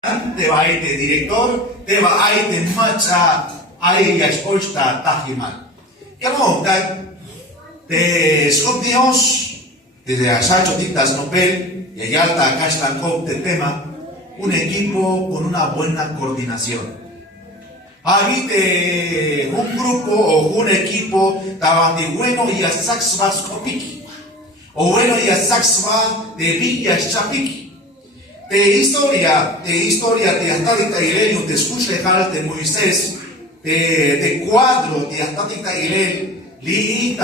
Teba aite director, teba aite macha, ai yashposta tajimal. Yamo, te Dios, desde Asacho Tintas Nopel, y Ayalta Kashtankov de tema, un equipo con una buena coordinación. Habite un grupo o un equipo de bueno y a saxva skopiki, o bueno y a saxva de villa chapiki. De historia de Astatita Ilel, de Scushlegal de Moisés, de cuadro de Astatita Ilel, Li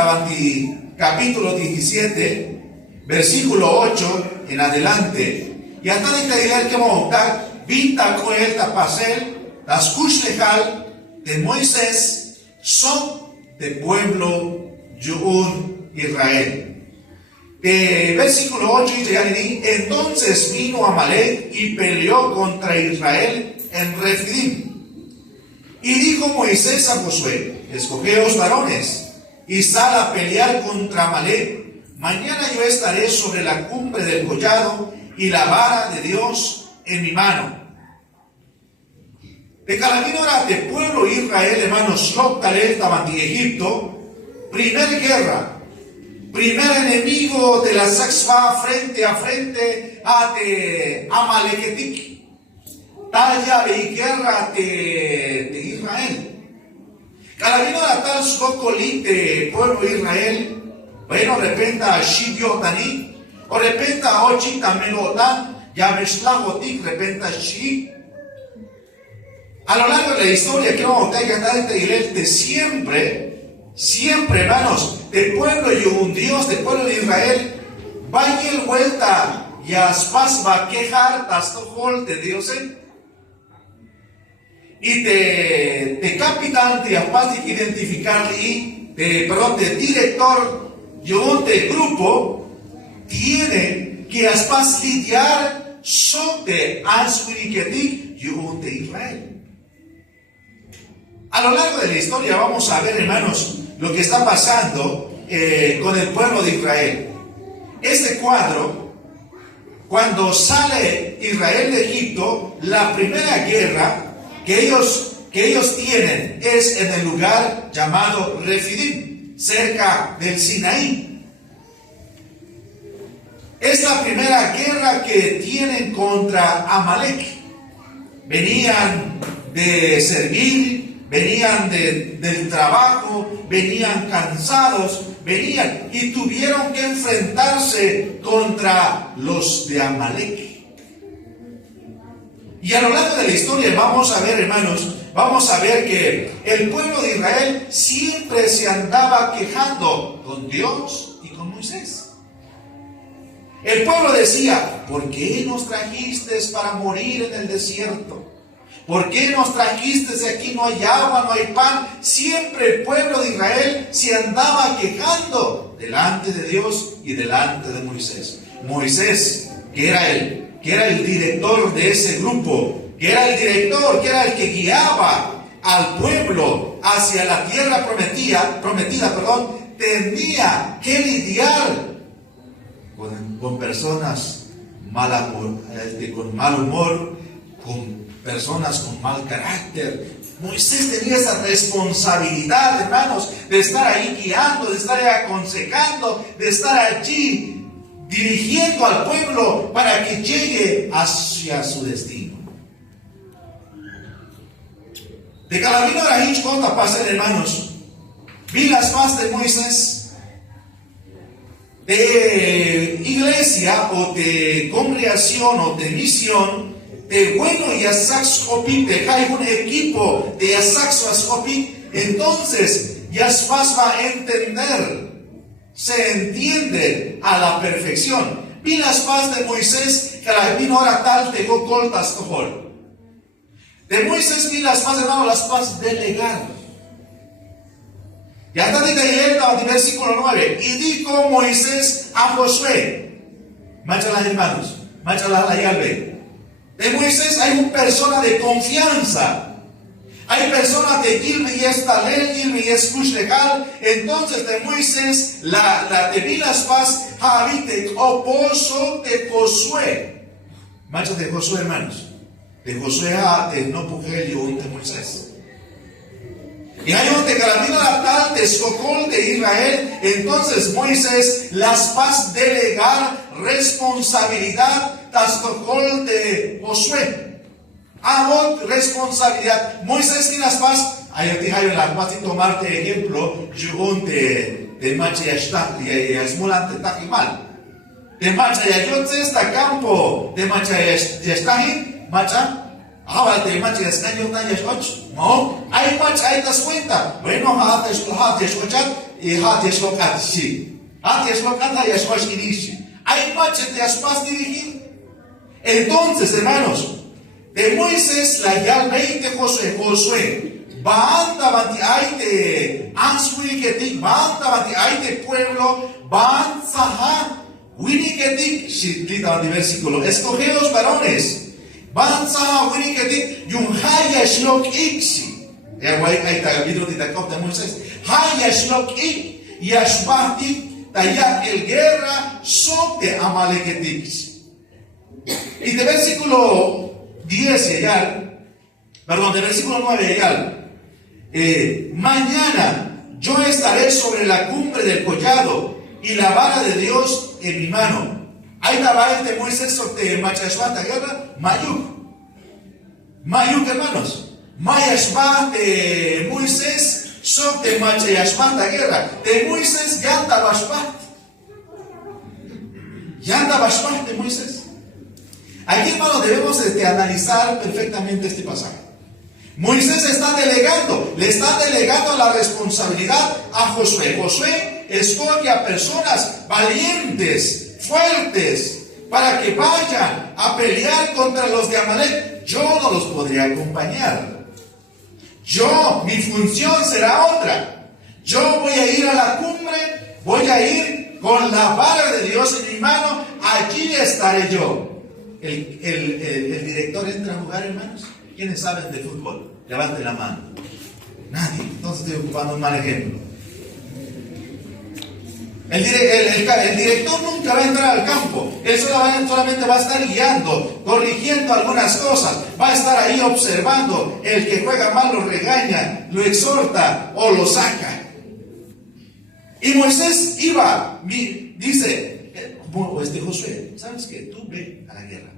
capítulo 17, versículo 8 en adelante. Y Astatita Ilel que montar, Vinta Coel Tapasel, las Scushlegal de Moisés son de pueblo Yun Israel. Versículo 8 dice: entonces vino Amalek y peleó contra Israel en Refidim. Y dijo Moisés a Josué: escogeos varones y sal a pelear contra Amalek. Mañana yo estaré sobre la cumbre del collado y la vara de Dios en mi mano. De Calamínora de pueblo Israel, hermanos, Shoktalel estaban de Egipto, primera guerra. Primer enemigo de la Saxva frente a frente a de Amaleketik. Talla y guerra de Israel. Calamino la tal Skokolit de pueblo Israel. Bueno, repenta Shibiotani. O repenta Ochita Melotan. Yameshlagotik repenta Shi. A lo largo de la historia que vamos a tener de siempre, hermanos, de pueblo y un Dios, de pueblo de Israel, vaya el vuelta y aspas va a quejar tastojol de Dios, y de capitán de aspas de identificar y de director y un de grupo tiene que aspas lidiar sobre aswiriketik y un de Israel. A lo largo de la historia vamos a ver, hermanos, lo que está pasando con el pueblo de Israel. Este cuadro, cuando sale Israel de Egipto, la primera guerra que ellos tienen es en el lugar llamado Refidim, cerca del Sinaí. Es la primera guerra que tienen contra Amalek. Venían de servir, venían del trabajo, venían cansados, venían y tuvieron que enfrentarse contra los de Amalek. Y a lo largo de la historia vamos a ver, hermanos, vamos a ver que el pueblo de Israel siempre se andaba quejando con Dios y con Moisés. El pueblo decía: ¿por qué nos trajiste para morir en el desierto? ¿Por qué nos trajiste si aquí no hay agua, no hay pan? Siempre el pueblo de Israel se andaba quejando delante de Dios y delante de Moisés. Moisés, que era el director de ese grupo, que era el que guiaba al pueblo hacia la tierra prometida, tenía que lidiar con personas con mal humor, con personas con mal carácter. Moisés tenía esa responsabilidad, hermanos, de estar ahí guiando, de estar ahí aconsejando, de estar allí dirigiendo al pueblo para que llegue hacia su destino. De Calamino de la Hinchcota pasan, hermanos, vi las más de Moisés, de iglesia o de congregación o de misión, de bueno y Asaxopik, de hay un equipo de Asaxopik, entonces Yaspas va a entender, se entiende a la perfección. Vi las paz de Moisés, que la vino ahora tal de coltas tojol. De Moisés vi las paz, hermano, las paz delegar. Y hasta de versículo 9, y dijo Moisés a Josué, máchalas hermanos, máchalas la llave. De Moisés hay una persona de confianza. Hay personas de Gilbe y Estalel, Gilbe y Escushlegal. Entonces de Moisés, la de Vilas Paz, habite oposo de Josué. Manchas de Josué, hermanos. de Josué no pujel y de Moisés. Y hay donde Carabina la tal de Socol de Israel, entonces Moisés las pas delegar responsabilidad de Socol de Josué. Hago responsabilidad. Moisés tiene las pas, hay las pas y tomarte ejemplo, yo de Macha y Ashtat y Esmolante Tajimal. De Macha y Ayotze está campo de Macha y Ashtahi, Macha. Ahora te imaginas que yo no, hay macha, ahí te das cuenta. Bueno, hate escuchar y hate escuchar, sí. Hate escuchar y escuchar. Hay macha, te has pas dirigir. Entonces, hermanos, de Moisés la ya 20 Josué, banda banti hay de Answiketik, banda banti hay de pueblo, banzaha, winiketik, sí, grita el versículo, escogeos varones. Banza winiketik yunhaya shlok iksi. Ahí está el libro de Jacob de Moisés. Haya shlok ik yashbahtik tayak el guerra sote amaleketik. Y de versículo 10 de versículo 9 mañana yo estaré sobre la cumbre del collado y la vara de Dios en mi mano. Ahí estaba el de Moisés sobre Machashvat, guerra, Mayuk, hermanos. Mayashvat de Moisés sobre Machashvat, guerra. De Moisés, Yanda Bashvat de Moisés. Aquí, hermanos, debemos analizar perfectamente este pasaje. Moisés le está delegando la responsabilidad a Josué. Josué escoge a personas valientes, fuertes, para que vayan a pelear contra los de Amalek. Yo no los podría acompañar. Mi función será otra. Yo voy a ir a la cumbre, voy a ir con la vara de Dios en mi mano, allí estaré yo. El director entra a jugar, hermanos. ¿Quiénes saben de fútbol? Levanten la mano. Nadie. Entonces estoy ocupando un mal ejemplo. El director nunca va a entrar al campo. Él solamente va a estar guiando, corrigiendo algunas cosas. Va a estar ahí observando. El que juega mal lo regaña, lo exhorta o lo saca. Y Moisés dice, Josué, ¿sabes qué? Tú ve a la guerra.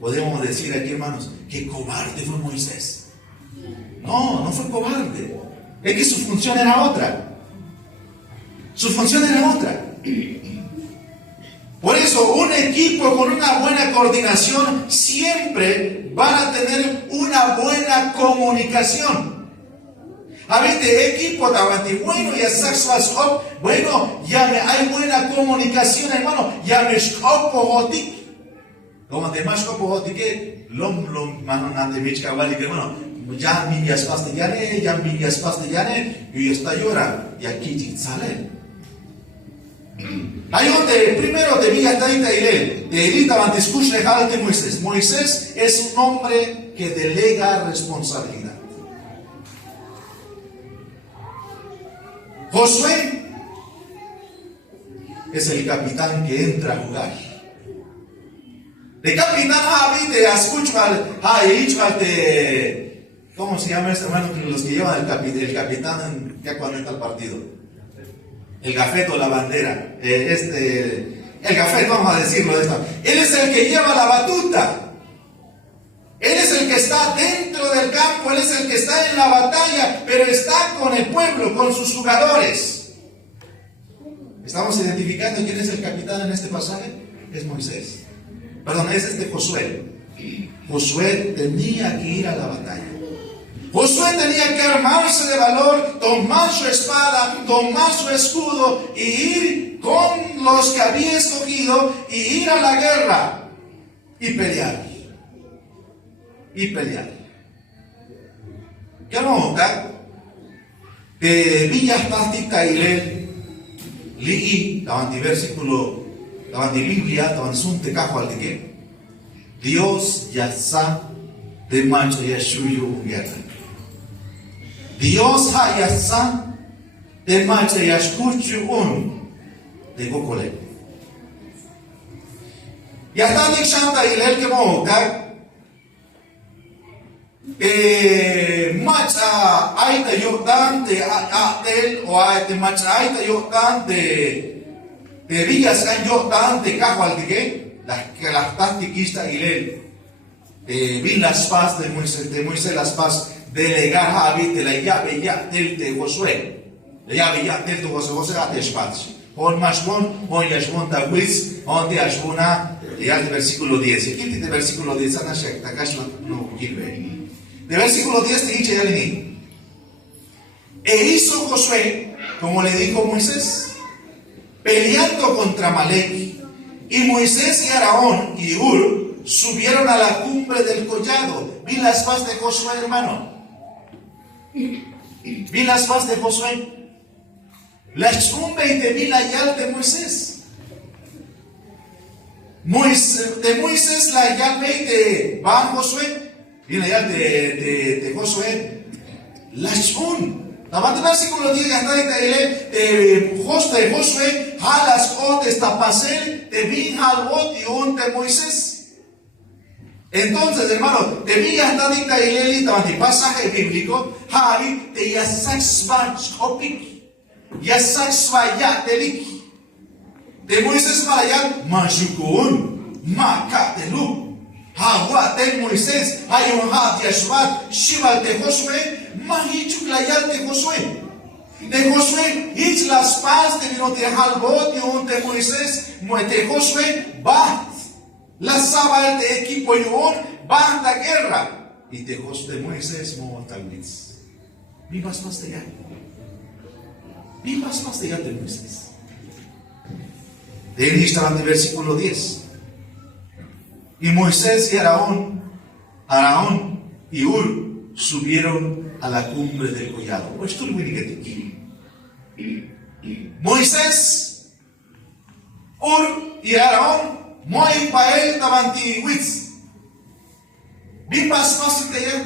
Podemos decir aquí, hermanos, que cobarde fue Moisés. No fue cobarde. Es que su función era otra. Por eso, un equipo con una buena coordinación siempre van a tener una buena comunicación. A ver, de equipo, bueno, ya sabes, bueno, ya hay buena comunicación, hermano. Ya me escopo hotik. Como te más escopo hotik, lom, mano, nante, michka, vale, que bueno, ya mi pastellane, y está llora, y aquí sale. Ahí donde primero debía de Elita discutir de Moisés. Moisés es un hombre que delega responsabilidad. Josué es el capitán que entra a jugar. De capitán ¿cómo se llama este hermano? Los que llevan el capitán ya cuando entra al partido. El gafeto, la bandera, el gafeto, vamos a decirlo de esta. Él es el que lleva la batuta. Él es el que está dentro del campo, él es el que está en la batalla, pero está con el pueblo, con sus jugadores. ¿Estamos identificando quién es el capitán en este pasaje? Es Moisés. Perdón, es Josué. Josué tenía que ir a la batalla. Josué tenía que armarse de valor, tomar su espada, tomar su escudo y ir con los que había escogido y ir a la guerra y pelear. ¿Qué nota? Que Villas Táctica y Lii, davanti versículo, davanti Biblia, davanti sunte cajo al de qué. Dios ya sa de mancha ya shuyo un guerra. Dios hayasa de mancha y escucho un de Gokole. Ya está diciendo y el que monta macha aita Jordán de Atel o aite macha aita Jordán de Villas en Jordán de Cajual de qué las tácticas y vi las paz de Moisés las paz delegar a Javi de la llave ya de Josué la llave ya de Josué a Teshpach on Mashmon on Yashmon Tawis on de Ashmona ya el versículo 10 y aquí de versículo 10 ana shek takash no kirbe de versículo 10 te dice Yalini e hizo Josué como le dijo Moisés peleando contra Amalek y Moisés y Aarón y Hur subieron a la cumbre del collado. Vi las paz de Josué, hermano. Vi las paz de Josué. La cumbre y de vi la yal de Moisés. De Moisés la yal de Ban Josué. Vi la yal de Josué. La cumbre. La versículo 10 de Josué, Halas Otes Tapasel, de Bin Halbot y un de Moisés. Entonces, hermano, te vi hasta dicta y el pasaje bíblico, Javi, te yasaxva chopik, yasaxva yatelik. De Moisés Malayal, Majukun, Makatelu, Hawa de Moisés, Hayonhat Yashvat, Shival de Josué, Mahichuklayal de Josué. De Josué, Hitz las paz de vino de Halbot y un de Moisés, de Josué, Bat. La sábana de equipo Yuón van a guerra. Y de Moisés Motalwitz. Vivas más de allá. Vivas más de allá de Moisés. De ahí estaban de versículo 10. Y Moisés y Aarón y Hur subieron a la cumbre del collado. Pues tú Moisés, Hur y Aarón. Muy pael tabanti wits. Vipas fácil de allá.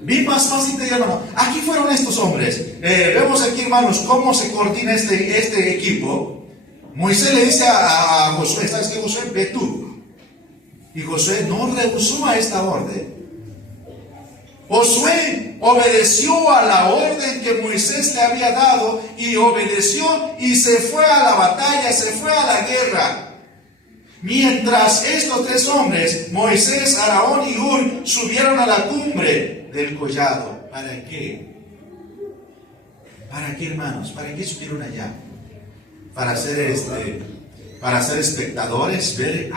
Vipas fácil de allá, hermano. Aquí fueron estos hombres. Vemos aquí, hermanos, cómo se coordina este equipo. Moisés le dice a Josué, ¿sabes qué, Josué? Ve tú. Y Josué no rehusó a esta orden. Josué obedeció a la orden que Moisés le había dado y obedeció y se fue a la batalla, se fue a la guerra. Mientras estos tres hombres, Moisés, Aarón y Hur, subieron a la cumbre del collado. ¿Para qué? ¿Para qué, hermanos? ¿Para qué subieron allá? Para ser espectadores, ver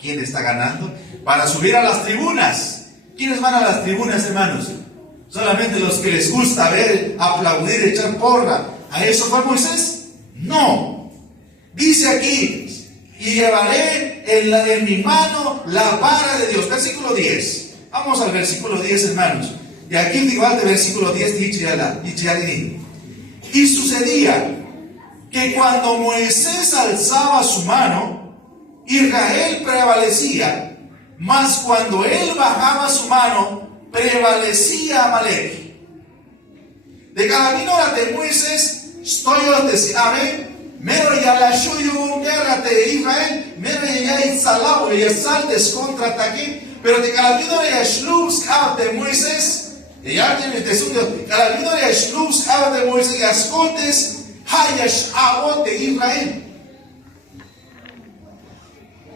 quién está ganando, para subir a las tribunas. ¿Quiénes van a las tribunas, hermanos? ¿Solamente los que les gusta ver, aplaudir, echar porra? ¿A eso fue Moisés? No. Dice aquí, y llevaré en mi mano la vara de Dios. Versículo 10. Vamos al versículo 10, hermanos. Y aquí igual de versículo 10 dice, y sucedía que cuando Moisés alzaba su mano, Israel prevalecía. Mas cuando él bajaba su mano, prevalecía Amalek. De camino de Moisés, estoy de amén. Mero ya la shuyu guerra de Israel, mero ya itzalabo y saltes contra ataque. Pero de camino de Shlubs de Moisés, ya tiene el estudio. Camino de Shlubs de Moisés y ascotes hayash abot de Israel.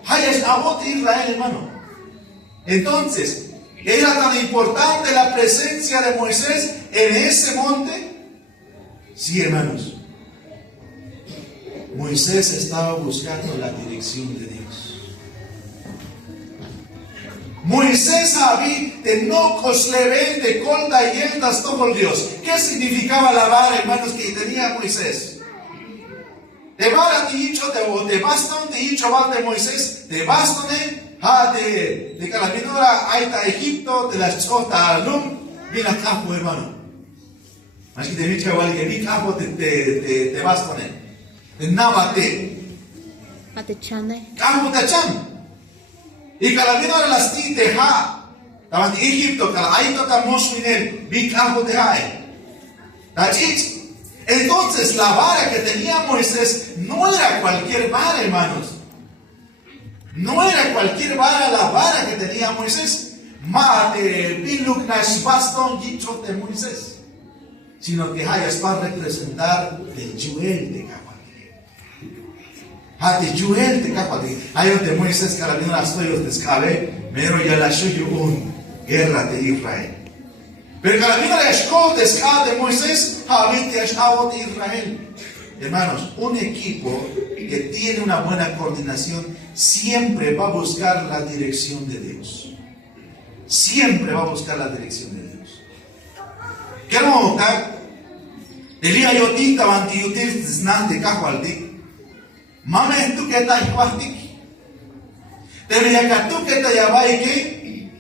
Hayash abot de Israel, hermano. Entonces, ¿era tan importante la presencia de Moisés en ese monte? Sí, hermanos. Moisés estaba buscando la dirección de Dios. Moisés sabía de no cosleven de colda y yendas todo Dios. ¿Qué significaba la vara, hermanos, que tenía Moisés? De vara te dicho, de bastón te dicho, de Moisés, de bastón de Calabinora, Aita Egipto, de la Chota Alum, viene a campo, hermano. Así que te dicho que vi campo de bastone, de Nabate. Atechane. Campo de Acham. Y Calabinora las ti de Ha. Estaban de Egipto, Calaito Tamos Minel, vi campo de Hae. Entonces la vara que tenía Moisés no era cualquier vara, hermanos. No era cualquier vara la vara que tenía Moisés. Mate, biluk nash baston yichot de Moisés. Sino que hayas para representar el Yuel de Capati. De Yuel de Capati. Hay donde Moisés carabino las toyos de escabe, pero ya la suyo un guerra de Israel. Pero carabino la escola de escabe de Moisés, habite escabo de Israel. Hermanos, un equipo que tiene una buena coordinación siempre va a buscar la dirección de Dios. Siempre va a buscar la dirección de Dios. Quiero notar, Elia yotita vantiyutil znante kahualtik, mames tu que ta hihuastik, te veyacatú que ta yabaike,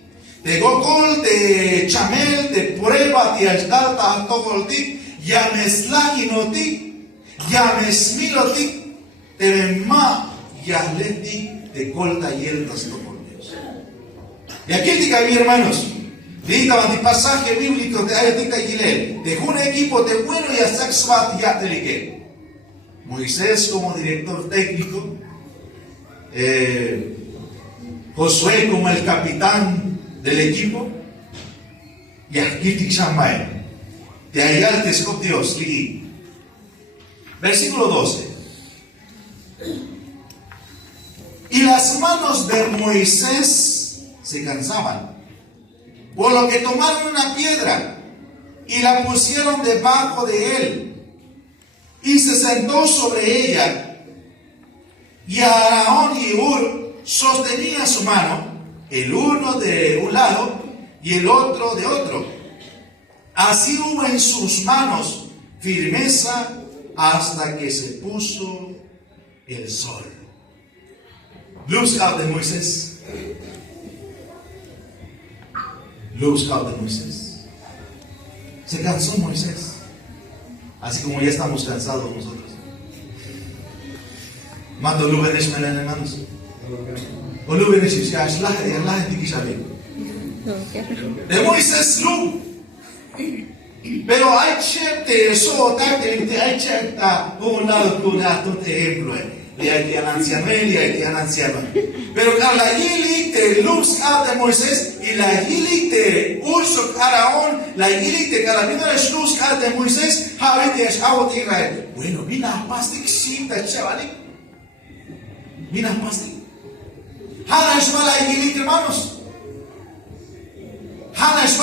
te gokol, te chamel, te prueba, te altalta antokoltik, yameslakinotik, yamesmilotik, te vema, yahletik, te colta yeltas por Dios. Y aquí diga mi hermanos, diga un pasaje bíblico de Ayatita Gilel, de un equipo de bueno y hasta swat ya te Moisés como director técnico, Josué como el capitán del equipo, y aquí te llama de allá te escogió Dios. Versículo 12. Y las manos de Moisés se cansaban, por lo que tomaron una piedra y la pusieron debajo de él, y se sentó sobre ella. Y Aarón y Hur sostenían su mano, el uno de un lado y el otro de otro. Así hubo en sus manos firmeza hasta que se puso el sol. Luz de Moisés. Luz de Moisés. Se cansó Moisés, así como ya estamos cansados nosotros. Mando lubenes melen hermanos. O lubenes ya es la de Moisés lu. Pero hay certe esotate hay certa un lado con un ejemplo. Y hay que anunciarme, y hay que anunciarme. Pero la gili te luz de Moisés y la gili te urso Araón, la gili te carabino es luz de Moisés, habite es agua de Israel. Bueno, vina pastik shita chavali. Vina pastik. Hana es mala gili hermanos. Hana es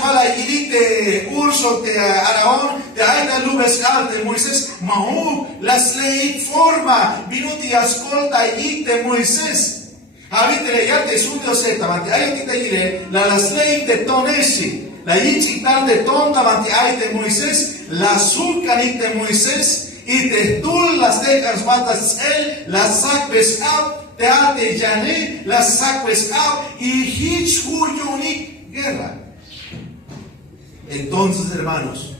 mala gili te urso te Araón. De aita lubes de Moisés, Mahú, las ley forma, vinuti ascolta y de Moisés. Habite legate sudio seta, mante aitita yire, las ley de tonesi, la yichitar de tonta, mante aite Moisés, la sulcanit de Moisés, y te tul las dejas matas él, las sacbes ab, te ate yané, las sacbes ab, y hich huyunik guerra. Entonces, hermanos,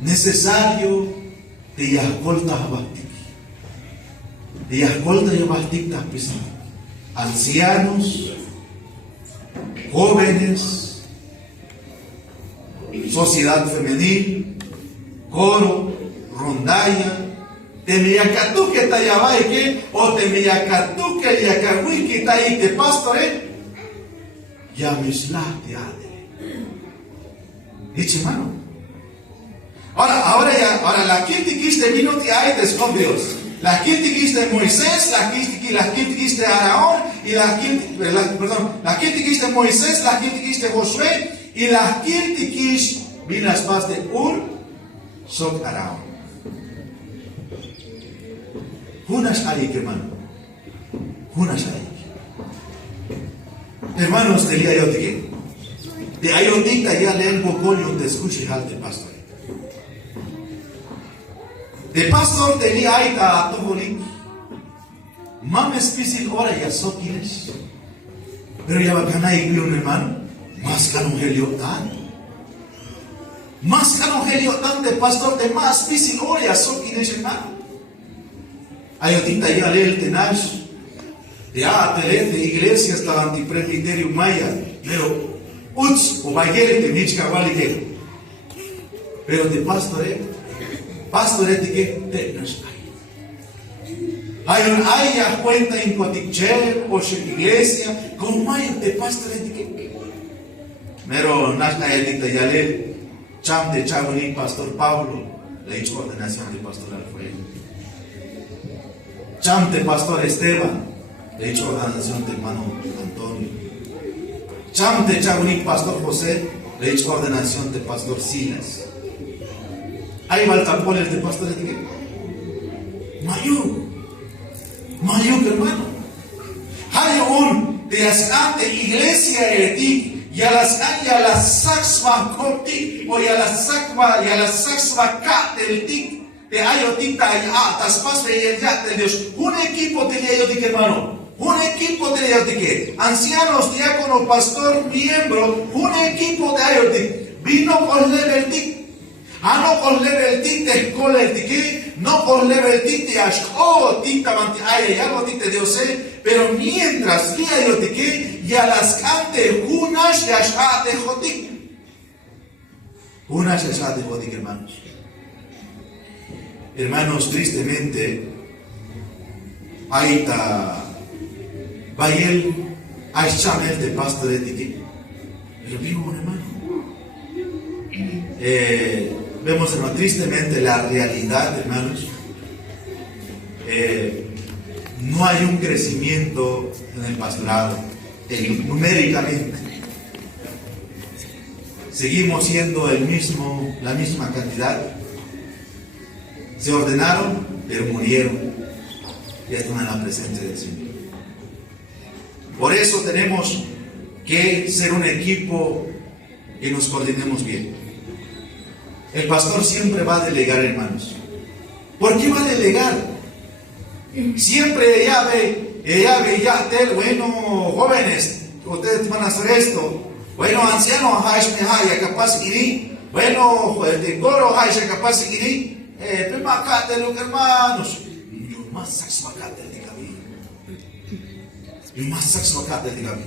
necesario de yascolta habastik. De yascolta habastik ancianos, jóvenes, sociedad femenil, coro, rondalla, temiyakatu que tayabaike o temiyakatu que yakahuiki taite pastore. Ya mislate adre. Dice hermano. Ahora la quintiquiste vino te aites con Dios. La quintiquiste Moisés, la quintiquiste Aarón y la quintiquiste Moisés, la quintiquiste Josué y la quintiquiste vinas paz de Ur, Sok Aarón. Unas ahí, hermano. Unas ahí. Hermanos, de Ayotiki, de Ayotita ya leen pocollo te escuche de pastor. De pastor tenía aita a Tobolín. Mames pisil ora ya soquiles. Pero ya va a ganar y un hermano. Más canongelio tan. Más canongelio tan de pastor de más pisil ora ya soquiles hermano. Ayotita ya lee el tenaz. De iglesia hasta el antipresbiterio maya, pero uts o bayere de michka valike. Pero de pastor pastor etike tenas hay un haya cuenta en cuatiche o iglesia como hay de pastor etike pero nasta edita yale cham de chabuni pastor Pablo la hecho ordenación de pastoral fue cham de pastor Esteban la hecho ordenación de hermano Antonio cham de chabuni pastor José la hecho ordenación de pastor Silas hay valtapoles de pastor etike mayor hermano hay un de asante iglesia etik y a las saxma koptik o a las saxma kat del tik de ayotita y tas pas de Dios un equipo tenía yo de hermano un equipo tenía yo de ancianos diácono pastor miembro un equipo de ayotik vino con level tik no con level tik de escuela el tik no con level tik de ashko tik tamanti ay algo tik de Dios pero mientras que ayotik y a las cante unas y a de jotik. Unas y a de jotik, hermanos. Hermanos, tristemente, ahí está Bayel, hay chamel de pastor etike. Pero vivo, hermano. Vemos, hermano, tristemente la realidad, hermanos. No hay un crecimiento en el pastorado. Numéricamente seguimos siendo la misma cantidad. Se ordenaron, pero murieron. Ya están en la presencia del Señor. Por eso tenemos que ser un equipo que nos coordinemos bien. El pastor siempre va a delegar, hermanos. ¿Por qué va a delegar? Siempre bueno, jóvenes, ustedes van a hacer esto. Bueno, ancianos, capaz irí. Bueno, de goro, capaz irí. Hermanos. Yo más saxo acá de Gaby.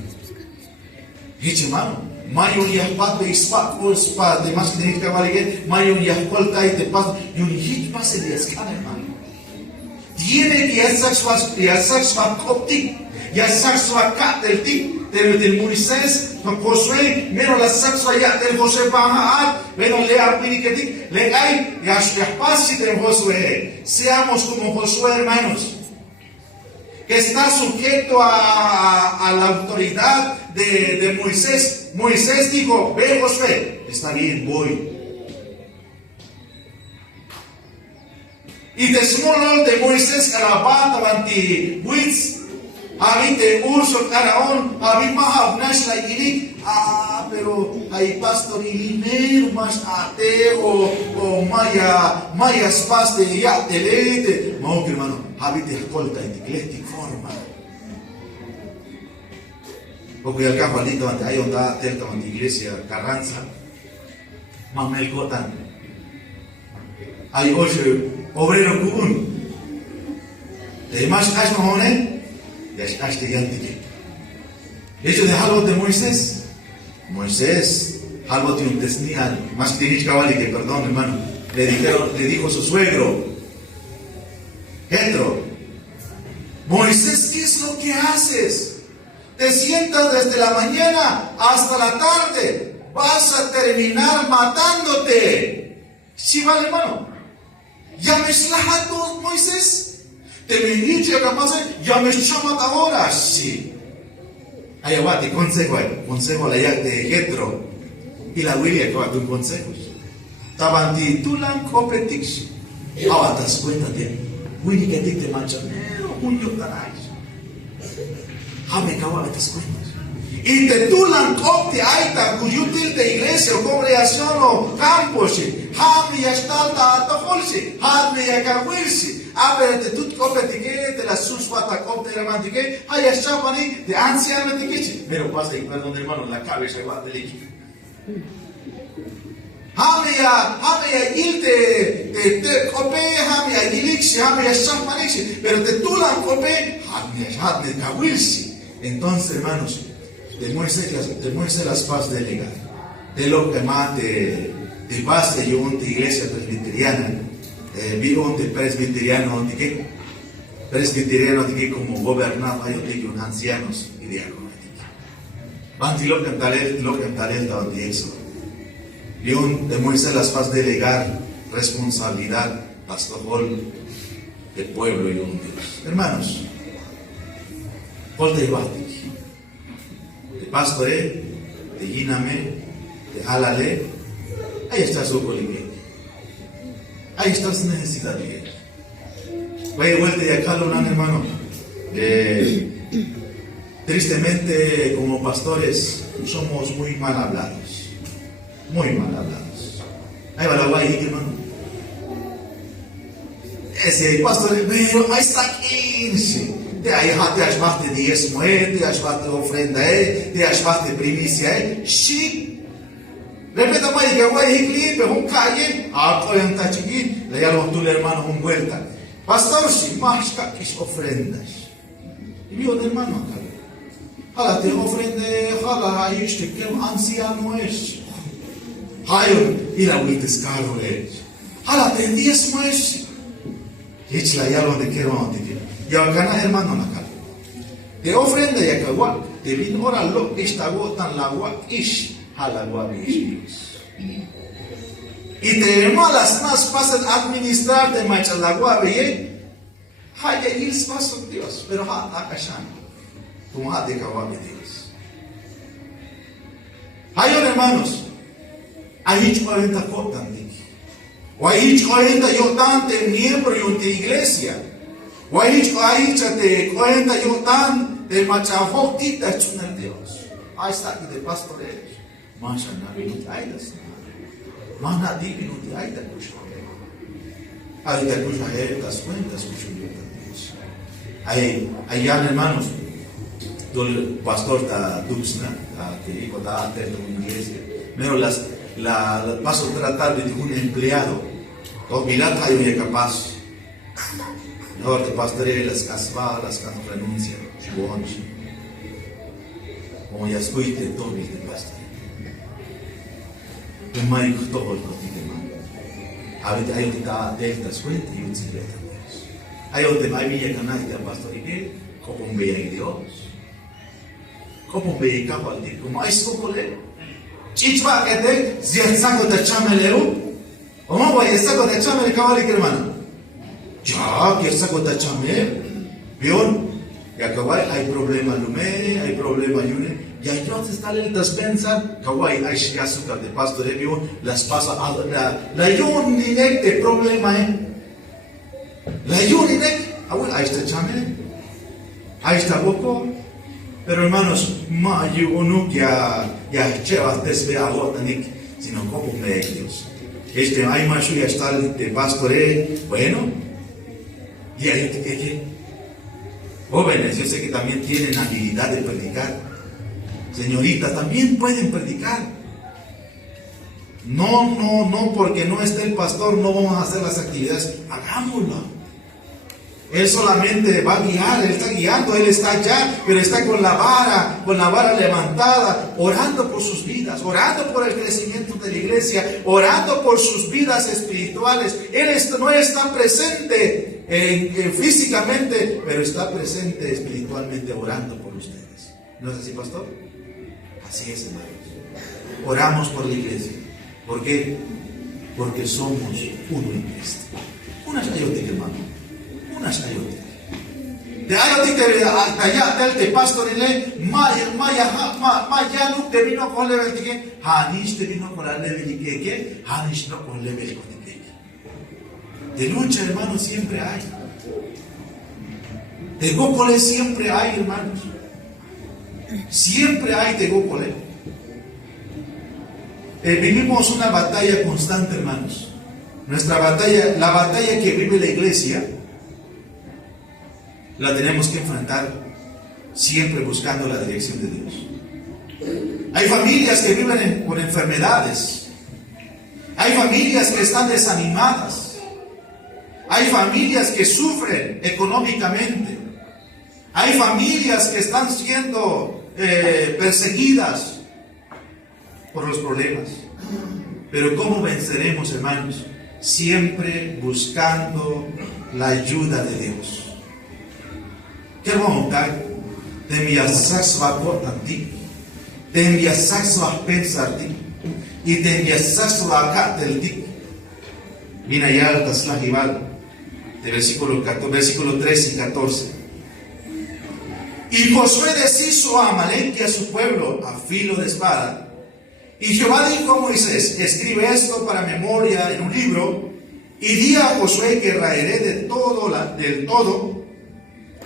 Dice, hermano, mayo y aspat de ispat, de más que tenéis que valer, mayo y aspat de paz, y un hit pase de escala, hermano. Tiene que hacer koptik, ya saxwa kat del tik, del Moisés, Josué, menos la saxwa ya del José Bahaat, menos le arpiniketik, le hay, ya pasi del Josué. Seamos como Josué, hermanos, que está sujeto a la autoridad de Moisés. Moisés dijo, ve Josué, está bien, voy. Y desmolol de Moisés carabata banti wits habite urso caraón abimaha nasla irik pero hay pastor ilimer más ate o maya spaste ya telete mau hermano habite escolta eclectic forma porque el campo alito ante hay onda telta ante iglesia Carranza mamel cotan hay ocho obrero común. De más caso mahone, ya estás gigante. Eso de algo de Moisés. Moisés, algo de un tesnial, más que dicho cabal que perdón, hermano. Le dijo su suegro, Jetro, Moisés, ¿qué es lo que haces? Te sientas desde la mañana hasta la tarde, vas a terminar matándote. ¿Sí vale, hermano? Ya me slahato Moisés. Te me dice capaz, ya me chamat ahora. Sí. Ayawate, consejo la ya de Jetro. Y la William que va con consejos. Tabanti, tú la competix. Ahora te das cuenta de Willy que te mancha. Un yo taray. Jame cawa te das cuenta. Y te tulan copte aita cuyutil de iglesia o congregación o campos. Jame ya está ta holsi. Jame ya carwilsi. Pero te tut copte que te la susfata copte romántique. Hay chapani de anciano de que. Pero pasa y perdón hermano la cabeza va del equipo. Jame ya ilte te cope jame ya ilixi jame ya chapanixi. Pero te tulan cope jame ya carwilsi. Entonces hermanos. De Moisés las paz delegar, de lo que más de base yo una iglesia presbiteriana, vivo de presbiteriano, de que como gobernaba yo de un ancianos y diáconos. Banti lo cantaré donde eso. León demuestra las paz delegar responsabilidad hasta el pueblo y un Dios. Hermanos, te bati, te pastoré, te guíname, te jalale, ahí está su coliguete. Ahí está su necesidad de él. Vaya vuelta de acá, hermano. Tristemente, como pastores, somos muy mal hablados. Muy mal hablados. Ahí va la guay, hermano. Ese pastor, pero ahí está 15. Te ayudaste de diezmo, te ayudaste de ofrenda, te ayudaste de primicia. Sí. Repeta más que guay, clipe, un calle, a cuenta chiqui, le llamo tú, hermano, un vuelta. Pastor, si más que ofrendas. Y vio el hermano acá. Hala te ofrende, hala ahí este que un anciano es. Hayo, y la huites caro es. Hala te diezmo es. Hech la llamo de quiero donde quiero. Y acá hermano acá. Te ofrende ya que igual, te vino ahora lo que está tan la agua ish, hala guabish. Y tenemos las más pasan a administrar de mancha la guabe, hay ir paso Dios, pero ha acashan, como ha de guabe Dios. Hay hermanos, hay 40 cotas, o hay 40 yo tante miembro de iglesia, o hay 40 yo tan de machafotita chunan Dios. Ahí está que de pastores, mancha na vinut aidas. Mana di minuti ay da kusha. Ay da kusha das cuentas kusha. Allá hermanos, el pastor ta duxna, te digo da atento en iglesia. Pero la paso tratar de un empleado. O mirar hay un capaz. No te pastoré las casas, las casas renuncia, chuonchi. Como ya escuché todo el pastor. El marido todo el cotidiano. A veces hay otra delta suerte y un secreto de Dios. Hay otra hay villa canal de pastor y que como un bella Dios. Como un bella cabal de como hay socole. Chichva que te si saco de chameleo. O no voy a saco de chamele cabal y hermano. Ya que saco de chamele. Vio ya que hay problema lume, hay problema yune. Y entonces está el despensa, kawaii, hay azúcar de pastor de vivo, las pasa a la yuninek de problema, La yuninek, ahí está chame, ahí está boco, pero hermanos, ma yo uno ya lleva desde algo tanik, sino como me Dios. Hay más ya está de pastor, bueno, y hay que jóvenes, yo sé que también tienen habilidad de predicar. Señoritas, también pueden predicar. No, porque no esté el pastor, no vamos a hacer las actividades. Hagámoslo. Él solamente va a guiar, Él está guiando, Él está allá, pero está con la vara levantada, orando por sus vidas, orando por el crecimiento de la iglesia, orando por sus vidas espirituales. Él no está presente físicamente, pero está presente espiritualmente, orando por ustedes. ¿No es así, pastor? Así es, hermanos. Oramos por la iglesia. ¿Por qué? Porque somos uno en Cristo. Unas ayotes, hermano. Unas ayotes. De ayotes allá te pastorile, maya no te vino con level que, hanish te vino con la level que, hanish no con level que. De lucha, hermano, siempre hay. De gócole siempre hay, hermanos. Siempre hay tegócole. Vivimos una batalla constante, hermanos. Nuestra batalla, la batalla que vive la iglesia, la tenemos que enfrentar siempre buscando la dirección de Dios. Hay familias que viven con enfermedades. Hay familias que están desanimadas. Hay familias que sufren económicamente. Hay familias que están siendo perseguidas por los problemas. Pero ¿cómo venceremos, hermanos? siempre buscando la ayuda de Dios. ¿Qué voluntad? Te envías a ti, te envías a pensar ti, y te envías a acá del ti. Mira ya el Taslajival, de versículo 13 y 14. Y Josué deshizo a Amalek y a su pueblo a filo de espada. Y Jehová dijo a Moisés: escribe esto para memoria en un libro, y di a Josué que raeré del todo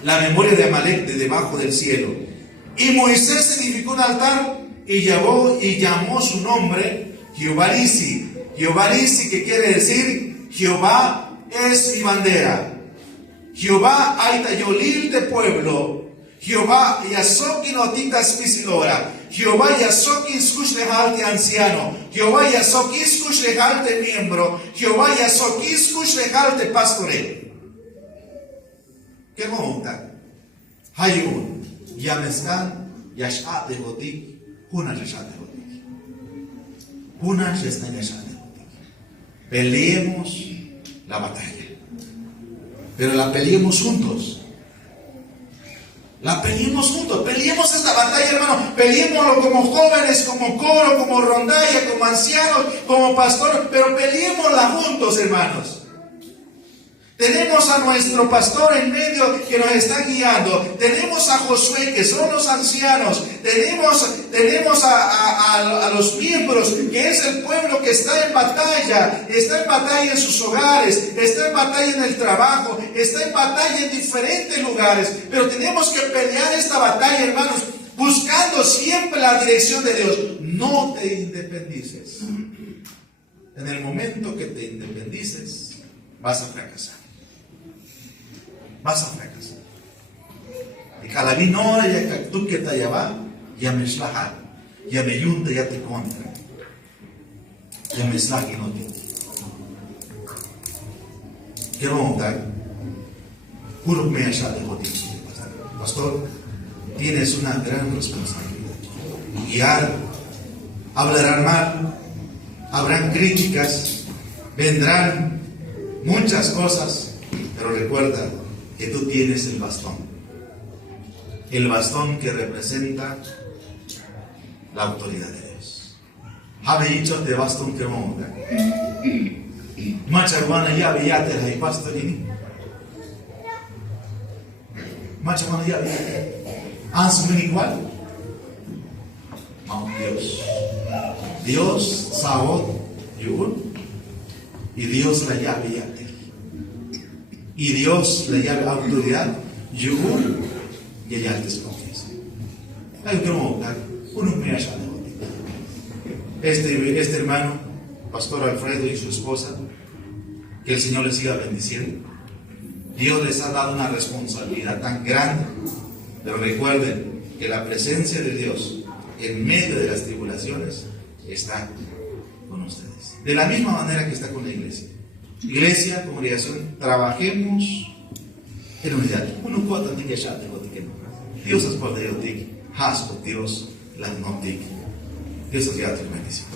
la memoria de Amalek de debajo del cielo. Y Moisés edificó un altar y llamó su nombre Jehová Nisi. Jehová Nisi, que quiere decir Jehová es mi bandera. Jehová Aitayolil de pueblo. Jehová Yasoki notitas pisilora. Jehová Yasoki skushlehalte anciano. Jehová Yasoki skushlehalte miembro. Jehová Yasoki skushlehalte pastore. ¿Qué monta? Hayun Yameskan Yashat de Hotik. Una Yashat de Hotik. Una Yashat de Hotik. Peleemos la batalla. Pero la peleemos juntos. La peleemos juntos. Peleemos esta batalla, hermano. Peleémoslo como jóvenes, como coro, como rondalla, como ancianos, como pastores. Pero peleémosla juntos, hermanos. Tenemos a nuestro pastor en medio que nos está guiando. Tenemos a Josué, que son los ancianos. Tenemos a los miembros, que es el pueblo que está en batalla. Está en batalla en sus hogares. Está en batalla en el trabajo. Está en batalla en diferentes lugares. Pero tenemos que pelear esta batalla, hermanos, buscando siempre la dirección de Dios. No te independices. En el momento que te independices, vas a fracasar. Vas a fracasar. Y cada vino ya tú que te lleva, ya me slaja, ya me yunta, ya te contra, ya me slaja y no te. Quiero montar, puro me allá de botín. Pastor, tienes una gran responsabilidad. Guiar, hablarán mal, habrán críticas, vendrán muchas cosas, pero recuerda que tú tienes el bastón que representa la autoridad de Dios. Habe dicho de bastón que monta. Macharwana ya veíate la pastorini. Macharwana ya veíate. ¿Ansumen igual? No, Dios, Saot, Yun, y Dios la llave yate. Y Dios le llama autoridad, Yugur, y ella desconfiesa. Hay que montar uno me allá de este hermano, Pastor Alfredo y su esposa, que el Señor les siga bendiciendo. Dios les ha dado una responsabilidad tan grande, pero recuerden que la presencia de Dios en medio de las tribulaciones está con ustedes. De la misma manera que está con la iglesia. Iglesia, congregación, trabajemos en unidad. Uno cuota tiene ya de botiqueno. Dios es por Dios, Dios las notic. Dios es ya tu bendición.